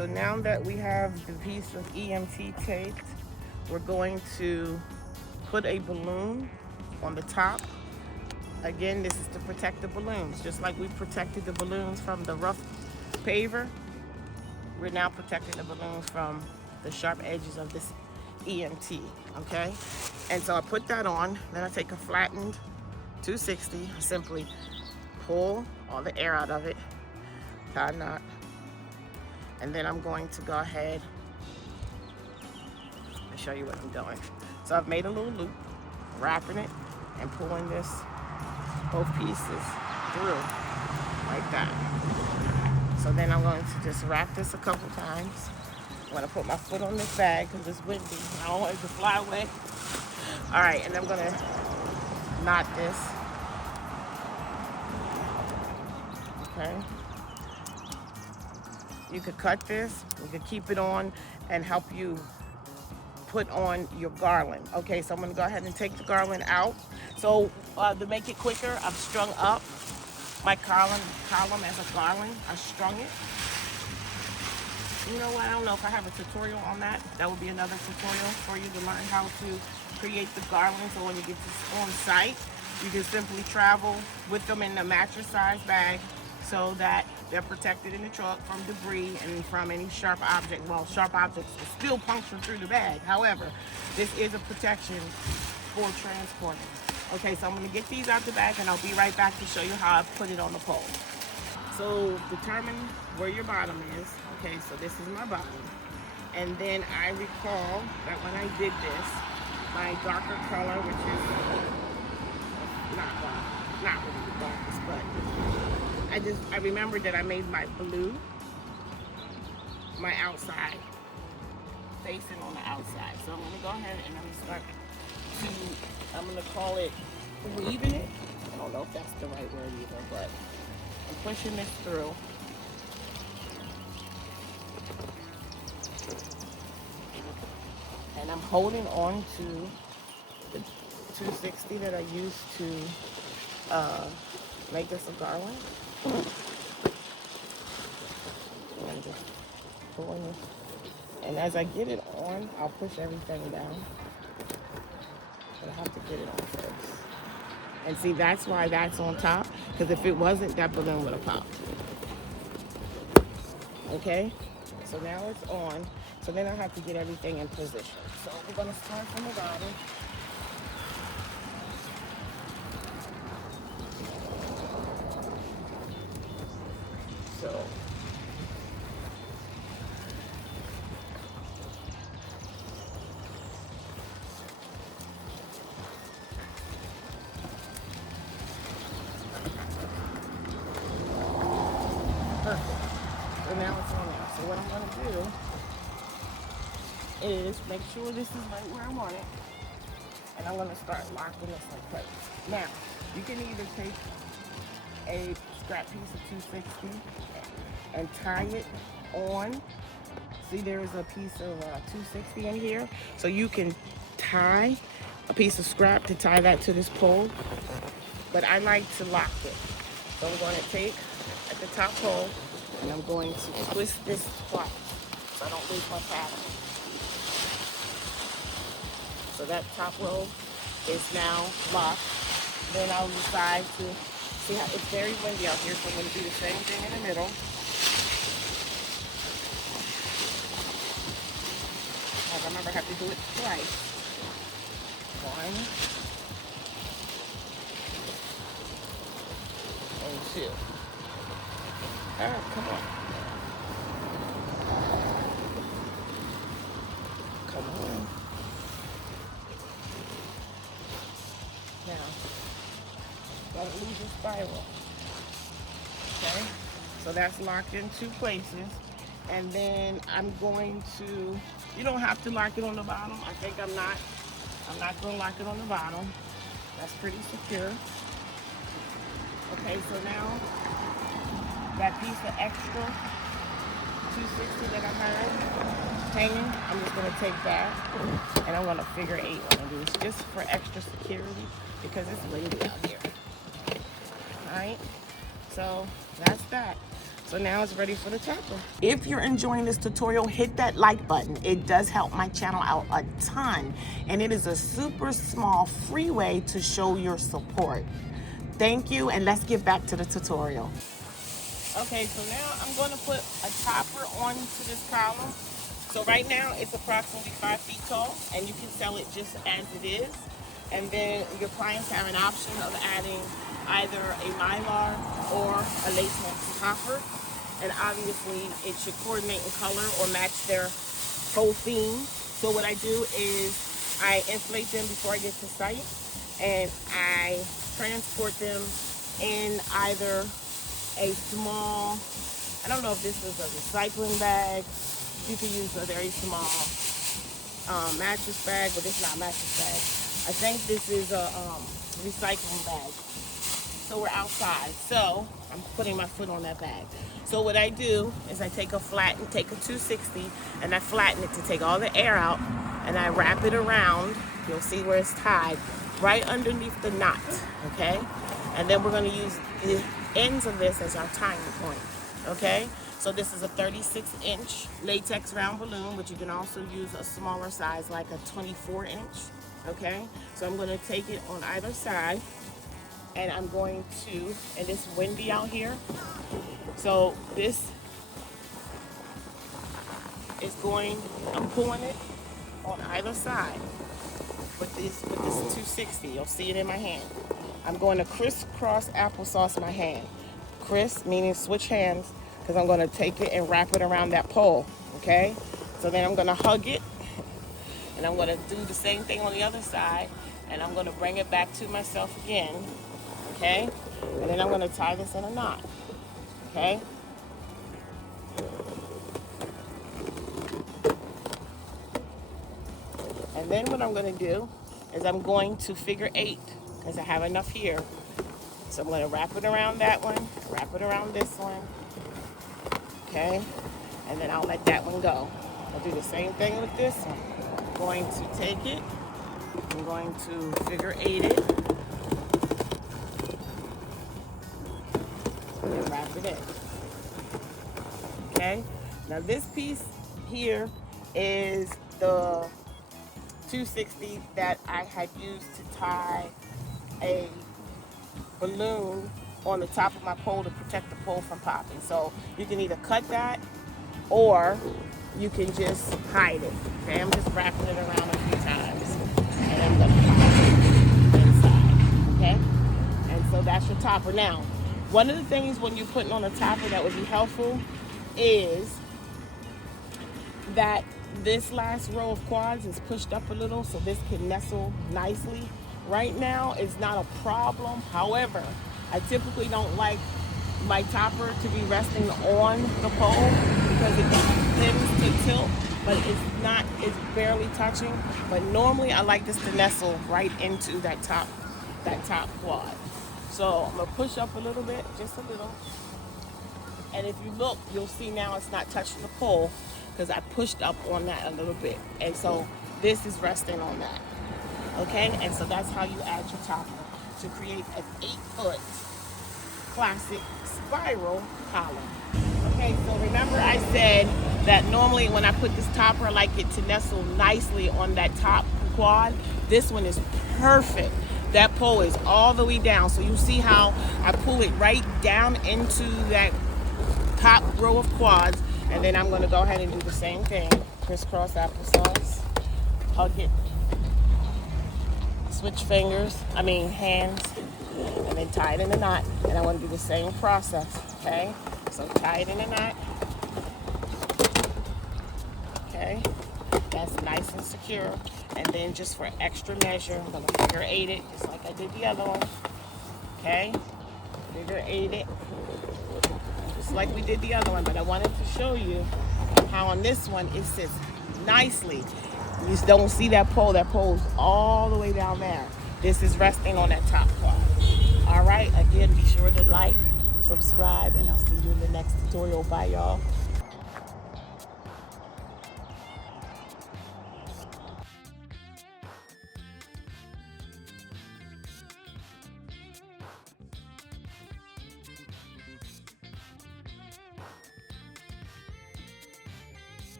So now that we have the piece of EMT taped, we're going to put a balloon on the top. Again, this is to protect the balloons. Just like we protected the balloons from the rough paver, we're now protecting the balloons from the sharp edges of this EMT, okay? And so I put that on, then I take a flattened 260, simply pull all the air out of it, tie a knot, and then I'm going to go ahead and show you what I'm doing. So I've made a little loop, wrapping it and pulling this, both pieces through like that. So then I'm going to just wrap this a couple times. I'm gonna put my foot on this bag because it's windy. I don't want it to fly away. All right, and I'm gonna knot this. Okay. You could cut this, you could keep it on and help you put on your garland. Okay, so I'm gonna go ahead and take the garland out. So to make it quicker, I've strung up my column as a garland. I strung it. You know what, I don't know if I have a tutorial on that. That would be another tutorial for you to learn how to create the garland. So when you get this on site, you can simply travel with them in a mattress size bag so that they're protected in the truck from debris and from any sharp object. Well, sharp objects will still puncture through the bag. However, this is a protection for transporting. Okay, so I'm gonna get these out the bag and I'll be right back to show you how I put it on the pole. So determine where your bottom is. Okay, so this is my bottom. And then I recall that when I did this, my darker color, which is not really the darkest, but I remembered that I made my blue, my outside, facing on the outside. So I'm gonna go ahead and I'm gonna call it weaving it. I don't know if that's the right word either, but I'm pushing this through. And I'm holding on to the 260 that I used to make this a garland. And just pulling it. And as I get it on, I'll push everything down. But I have to get it on first. And see, that's why that's on top. Because if it wasn't, that balloon would have popped. Okay? So now it's on. So then I have to get everything in position. So we're going to start from the bottom. So perfect. So now it's on there. So what I'm going to do is make sure this is right where I want it. And I'm going to start locking this in place. Now, you can either take a scrap piece of 260 and tie it on. See, there's a piece of 260 in here. So you can tie a piece of scrap to tie that to this pole. But I like to lock it. So I'm going to take at the top pole and I'm going to twist this flat so I don't lose my pattern. So that top row is now locked. Then I'll decide to see how it's very windy out here, so I'm going to do the same thing in the middle. Like, I remember I have to do it twice. One and two. All right, come on. Come on. Now, don't lose your spiral. Okay? So that's locked in two places. And then I'm going to, you don't have to lock it on the bottom. I think I'm not going to lock it on the bottom. That's pretty secure. Okay, so now that piece of extra 260 that I had hanging, I'm just going to take that and I'm going to figure 8 on these just for extra security because it's windy out here. All right, so that's that. So now it's ready for the topper. If you're enjoying this tutorial, hit that like button. It does help my channel out a ton, and it is a super small free way to show your support. Thank you, and let's get back to the tutorial. Okay, so now I'm going to put a topper onto this column. So right now it's approximately 5 feet tall, and you can sell it just as it is. And then your clients have an option of adding either a mylar or a latex topper. And obviously it should coordinate in color or match their whole theme. So what I do is I inflate them before I get to site, and I transport them in either a small, I don't know if this is a recycling bag. You can use a very small mattress bag, but it's not a mattress bag. I think this is a recycling bag. So we're outside, so I'm putting my foot on that bag. So what I do is I take a 260, and I flatten it to take all the air out, and I wrap it around. You'll see where it's tied, right underneath the knot, okay? And then we're gonna use the ends of this as our tying point, okay? So this is a 36-inch latex round balloon, but you can also use a smaller size, like a 24-inch, okay? So I'm gonna take it on either side, and I'm going to, and it's windy out here, so this is going, I'm pulling it on either side with this 260. You'll see it in my hand. I'm going to crisscross applesauce my hand. Criss meaning switch hands, because I'm going to take it and wrap it around that pole, okay? So then I'm going to hug it, and I'm going to do the same thing on the other side, and I'm going to bring it back to myself again, okay? And then I'm going to tie this in a knot, okay? And then what I'm going to do is I'm going to figure 8, because I have enough here. So I'm going to wrap it around that one, wrap it around this one, okay? And then I'll let that one go. I'll do the same thing with this one. I'm going to take it, I'm going to figure 8 it, and wrap it in. Okay? Now this piece here is the 260 that I had used to tie a balloon on the top of my pole to protect the pole from popping. So you can either cut that or you can just hide it. Okay, I'm just wrapping it around a few times, and I'm gonna hide it inside. Okay, and so that's your topper. Now, one of the things when you're putting on a topper that would be helpful is that this last row of quads is pushed up a little so this can nestle nicely. Right now it's not a problem. However, I typically don't like my topper to be resting on the pole because it tends to tilt, but it's barely touching. But normally I like this to nestle right into that top quad. So I'm gonna push up a little bit, just a little. And if you look, you'll see now it's not touching the pole because I pushed up on that a little bit. And so this is resting on that, okay? And so that's how you add your topper to create an 8-foot classic spiral column. Okay, so remember I said that normally when I put this topper, I like it to nestle nicely on that top quad. This one is perfect. That pole is all the way down. So you see how I pull it right down into that top row of quads, and then I'm going to go ahead and do the same thing. Crisscross applesauce, hug it, switch hands, and then tie it in a knot. And I want to do the same process, okay? So tie it in a knot, okay? That's nice and secure. And then just for extra measure, I'm going to figure 8 it, just like I did the other one, okay? Figure 8 it, just like we did the other one, but I wanted to show you how on this one it sits nicely. You just don't see that pole. That pole's all the way down there. This is resting on that top quad. All right, again, be sure to like, subscribe, and I'll see you in the next tutorial. Bye, y'all.